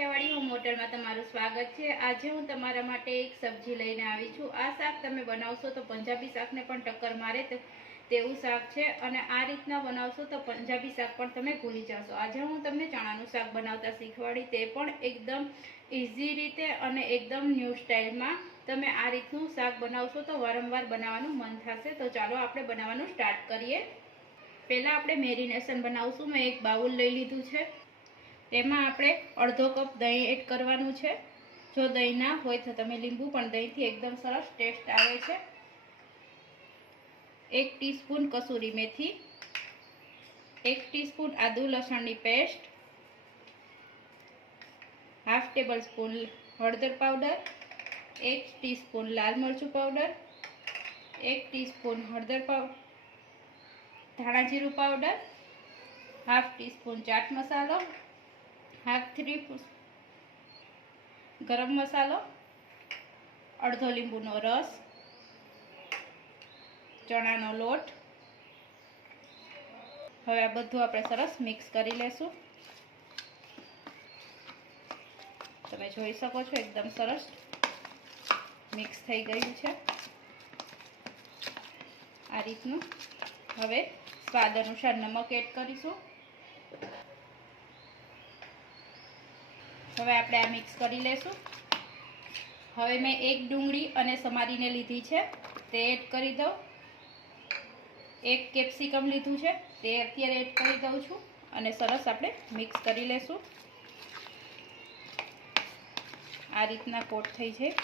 Kathiawadi home હોટલમાં તમારું સ્વાગત છે। આજે હું તમારા માટે એક સબ્જી લઈને આવી છું। આ શાક તમે બનાવશો તો પંજાબી શાકને પણ ટક્કર મારે તેવું શાક છે અને આ રીતના બનાવશો તો પંજાબી શાક પણ તમે ભૂલી જશો। આજે હું તમને ચણાનું શાક બનાવતા શીખવાડી, તે પણ એકદમ ઇઝી રીતે અને એકદમ ન્યૂ સ્ટાઇલમાં। તમે આ રીતનું શાક બનાવશો તો વારંવાર બનાવવાનું મન થશે। તો ચાલો આપણે બનાવવાનું સ્ટાર્ટ કરીએ। પહેલાં આપણે મેરિનેશન બનાવશું। મેં એક બાઉલ લઈ લીધું છે, તેમાં આપણે અડધો કપ દહીં એડ કરવાનું છે। જો દહીં ના હોય તો તમે લીંબુ પણ દહીંથી એકદમ સરસ ટેસ્ટ આવે છે। 1 ટીસ્પૂન કસૂરી મેથી, 1 ટીસ્પૂન આદુ લસણની પેસ્ટ, હાફ ટેબલ સ્પૂન હળદર પાવડર, 1 ટીસ્પૂન લાલ મરચું પાવડર, 1 ટીસ્પૂન હળદર પાવડર, ધાણા જીરું પાવડર, હાફ ટીસ્પૂન ચાટ મસાલો, હાફ 3 ગરમ મસાલો, અડધો લીંબુનો રસ, ચણાનો લોટ। હવે આ બધું આપણે સરસ મિક્સ કરી લેશું। તમે જોઈ શકો છો એકદમ સરસ મિક્સ થઈ ગયું છે આ રીતનું। હવે સ્વાદ અનુસાર નમક એડ કરીશું। હવે આપણે આ મિક્સ કરી લેશું। હવે મેં એક ડુંગળી અને સમારીને લીધી છે, તે એડ કરી દઉં। એક કેપ્સિકમ લીધું છે, તે અત્યારે એડ કરી દઉં છું અને સરસ આપણે મિક્સ કરી લેશું। આ રીતના કોટ થઈ જાય।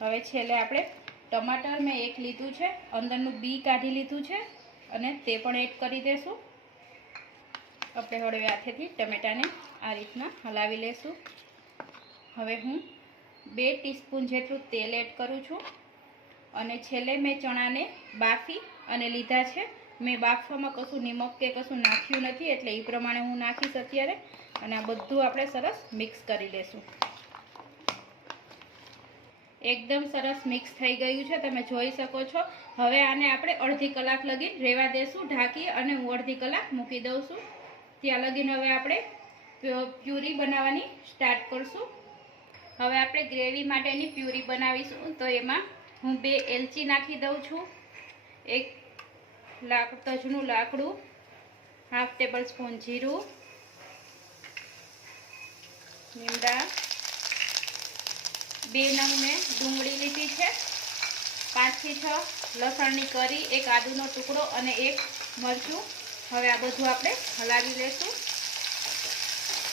હવે છેલ્લે આપણે ટમાટર મેં એક લીધું છે, અંદરનું બી કાઢી લીધું છે અને તે પણ એડ કરી દેશું। આપણે હળવે હાથેથી ટમેટાને આ રીતના હલાવી લેશું। હવે હું 2 ટીસ્પૂન જેટલું તેલ એડ કરું છું અને છેલ્લે મેં ચણાને બાફી અને લીધા છે। મેં બાફવામાં કશું નિમક કે કશું નાખ્યું નથી, એટલે એ પ્રમાણે હું નાખીશ અત્યારે। અને આ બધું આપણે સરસ મિક્સ કરી લેશું। એકદમ સરસ મિક્સ થઈ ગયું છે, તમે જોઈ શકો છો। હવે આને આપણે અડધી કલાક લગી રહેવા દેશું ઢાંકી, અને હું અડધી કલાક મૂકી દઉં છું। ત્યાં લગીને હવે આપણે પ્યુરી બનાવવાની સ્ટાર્ટ કરશું। હવે આપણે ગ્રેવી માટેની પ્યુરી બનાવીશું। તો એમાં હું 2 એલચી નાખી દઉં છું, 1 તજનું લાકડું, હાફ ટેબલ સ્પૂન જીરું, લીમડા, 2 નંગ મેં ડુંગળી લીધી છે, 5 થી 6 લસણની કરી, 1 આદુનો ટુકડો અને 1 મરચું। હવે આ બધું આપણે હલાવી લેશું।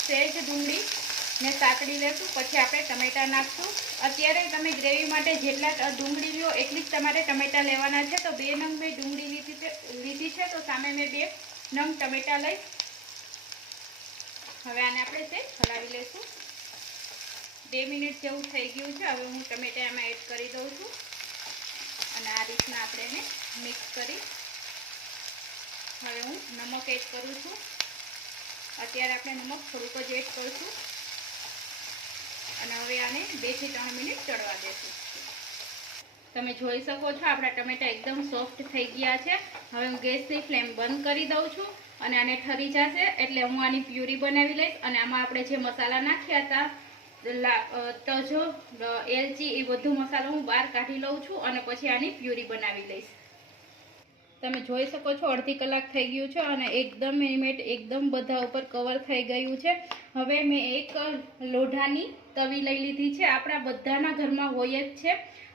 સહેજ ડુંગળીને સાતળી લેશું, પછી આપણે ટમેટાં નાખશું। અત્યારે તમે ગ્રેવી માટે જેટલા ડુંગળી લો એટલી જ તમારે ટમેટાં લેવાના છે। તો 2 નંગ મેં ડુંગળી લીધી છે, તો સામે મેં 2 નંગ ટમેટાં લઈશ। હવે આને આપણે તે હલાવી લેશું। 2 મિનિટ જેવું થઈ ગયું છે। હવે હું ટમેટા એમાં એડ કરી દઉં છું અને આ રીતના આપણે એને મિક્સ કરી, હવે હું નમક એડ કરું છું। અત્યારે આપણે નમક થોડુંક જ એડ કરીશું અને હવે આને 2 થી 3 મિનિટ ચડવા દેશું। તમે જોઈ શકો છો આપણા ટમેટા એકદમ સોફ્ટ થઈ ગયા છે। હવે હું ગેસની ફ્લેમ બંધ કરી દઉં છું અને આને ઠરી જશે એટલે હું આની પ્યુરી બનાવી લઈશ। અને આમાં આપણે જે મસાલા નાખ્યા હતા, તજો, એલચી, એ બધું મસાલો હું બહાર કાઢી લઉં છું અને પછી આની પ્યુરી બનાવી લઈશ। તમે જોઈ શકો છો અડધી કલાક થઈ ગયું છે અને એકદમ મિનિમેટ એકદમ બધા ઉપર કવર થઈ ગયું છે। હવે મેં એક લોઢાની તવી લઈ લીધી છે, આપણા બધાના ઘરમાં હોય જ છે,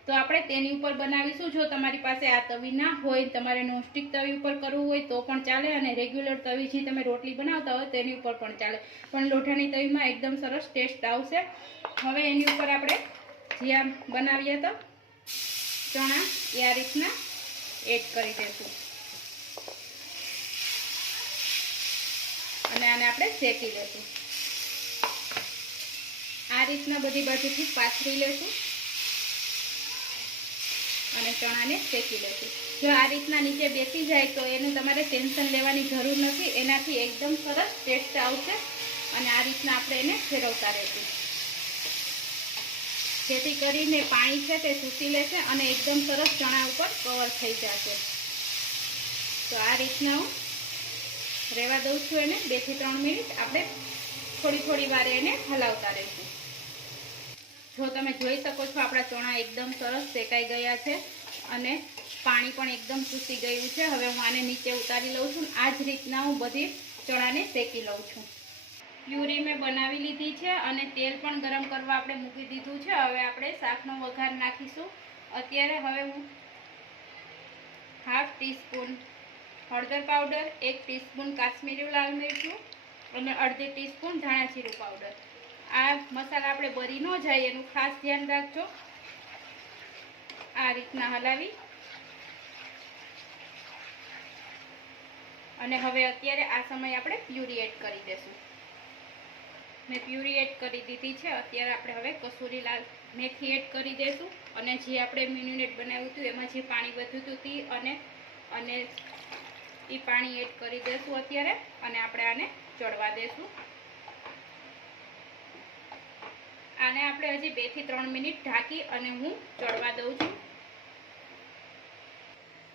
તો આપણે તેની ઉપર બનાવીશું। જો તમારી પાસે આ તવી ના હોય, તમારે નોનસ્ટિક તવી ઉપર કરવું હોય તો પણ ચાલે, અને રેગ્યુલર તવી જે તમે રોટલી બનાવતા હોય તેની ઉપર પણ ચાલે, પણ લોઢાની તવીમાં એકદમ સરસ ટેસ્ટ આવશે। હવે એની ઉપર આપણે જ્યાં બનાવ્યા હતા ચણા, એ આ રીતના એડ કરી દઈશું અને આને આપણે શેકી લેશું। આ રીતના બધી બાજુથી પાથરી લેશું અને ચણાને શેકી લેશું। જો આ રીતના નીચે બેસી જાય તો એને તમારે ટેન્શન લેવાની જરૂર નથી, એનાથી એકદમ સરસ ટેસ્ટ આવશે। અને આ રીતના આપણે એને ફેરવતા રહીશું, જેથી કરીને પાણી છે તે સૂકી લેશે અને એકદમ સરસ ચણા ઉપર કવર થઈ જશે। તો આ રીતના હું રહેવા દઉં છું એને 2 થી 3 મિનિટ। આપણે થોડી થોડી વાર એને હલાવતા રહીશું। જો તમે જોઈ શકો છો આપણા ચણા એકદમ સરસ શેકાઈ ગયા છે અને પાણી પણ એકદમ ચૂસી ગયું છે। હવે હું આને નીચે ઉતારી લઉં છું। આ જ રીતના હું બધી ચણાને શેકી લઉં છું। પ્યુરી મેં બનાવી લીધી છે અને તેલ પણ ગરમ કરવા આપણે મૂકી દીધું છે। હવે આપણે શાકનો વઘાર નાખીશું। અત્યારે હવે હું હાફ ટીસ્પૂન હળદર પાવડર, 1 ટીસ્પૂન કાશ્મીરી લાલ મરચું અને અડધી ટીસ્પૂન ધાણા જીરું પાવડર। આ મસાલા આપણે બળી ન જાય એનું ખાસ ધ્યાન રાખજો। આ રીતના હલાવી અને હવે અત્યારે આ સમયે આપણે પ્યુરી એડ કરી દઈશું। મેં પ્યુરી એડ કરી દીધી છે। અત્યારે આપણે હવે કસૂરી લાલ મેથી એડ કરી દઈશું અને જે આપણે મેરિનેટ બનાવ્યું હતું એમાં જે પાણી વધ્યું હતું તે અને એ પાણી એડ કરી દઈશું અત્યારે અને આપણે આને ચડવા દઈશું। આને આપણે હજી 2 થી 3 મિનિટ ઢાંકી અને હું ચડવા દઉં છું।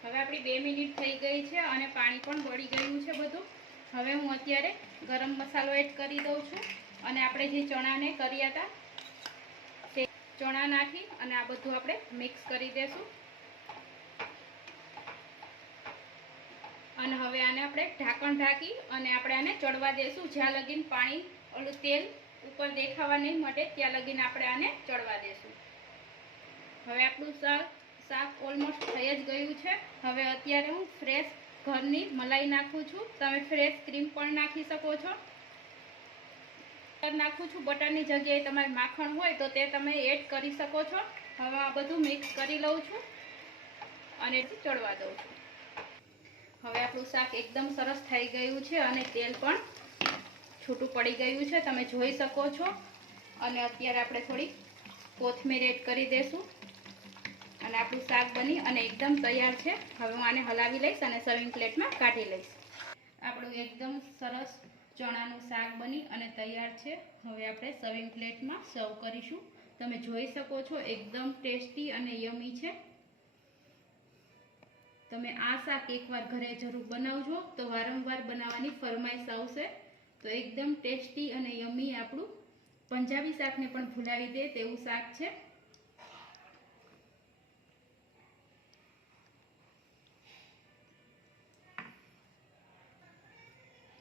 હવે આપણી 2 મિનિટ થઈ ગઈ છે અને પાણી પણ બળી ગયું છે બધું। હવે હું અત્યારે ગરમ મસાલો એડ કરી દઉં છું અને આપણે જે ચણાને કર્યા હતા તે ચણા નાખી અને આ બધું આપણે મિક્સ કરી દઈશું અને હવે આને આપણે ઢાંકણ ઢાંકી અને આપણે આને ચડવા દઈશું। જ્યાં લગીન પાણી ઓલું તેલ ઉપર દેખાવા નહીં મળે ત્યાં લગીને આપણે આને ચડવા દઈશું। હવે આપણું શાક ઓલમોસ્ટ થઈ જ ગયું છે। હવે અત્યારે હું ફ્રેશ ઘરની મલાઈ નાખું છું। તમે ફ્રેશ ક્રીમ પણ નાખી શકો છો। નાખું છું બટરની જગ્યાએ તમારે માખણ હોય તો તે તમે એડ કરી શકો છો। હવે આ બધું મિક્સ કરી લઉં છું અને ચડવા દઉં છું। હવે આપણું શાક એકદમ સરસ થઈ ગયું છે અને તેલ પણ છૂટું પડી ગયું છે, તમે જોઈ શકો છો। અને અત્યારે આપણે થોડી કોથમીર એડ કરી દઈશું અને આપણું શાક બની અને એકદમ તૈયાર છે। હવે હું આને હલાવી લઈશ અને સર્વિંગ પ્લેટમાં કાઢી લઈશ। આપણું એકદમ સરસ ચણાનું શાક બની અને તૈયાર છે। હવે આપણે સર્વિંગ પ્લેટમાં સર્વ કરીશું। તમે જોઈ શકો છો એકદમ ટેસ્ટી અને યમી છે। તમે આ શાક એકવાર ઘરે જરૂર બનાવજો તો વારંવાર બનાવવાની ફરમાઈશ આવશે। તો એકદમ ટેસ્ટી અને યમી આપણું પંજાબી શાકને પણ ભૂલાવી દે તેવું શાક છે।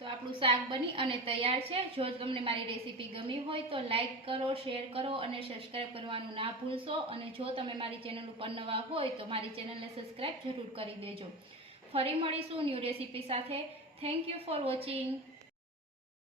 તો આપણું શાક બની અને તૈયાર છે। જો તમને મારી રેસીપી ગમી હોય તો લાઈક કરો, શેર કરો અને સબસ્ક્રાઈબ કરવાનું ના ભૂલશો। અને જો તમે મારી ચેનલ ઉપર નવા હોય તો મારી ચેનલને સબસ્ક્રાઈબ જરૂર કરી દેજો। ફરી મળીશું ન્યૂ રેસીપી સાથે। Thank you for watching.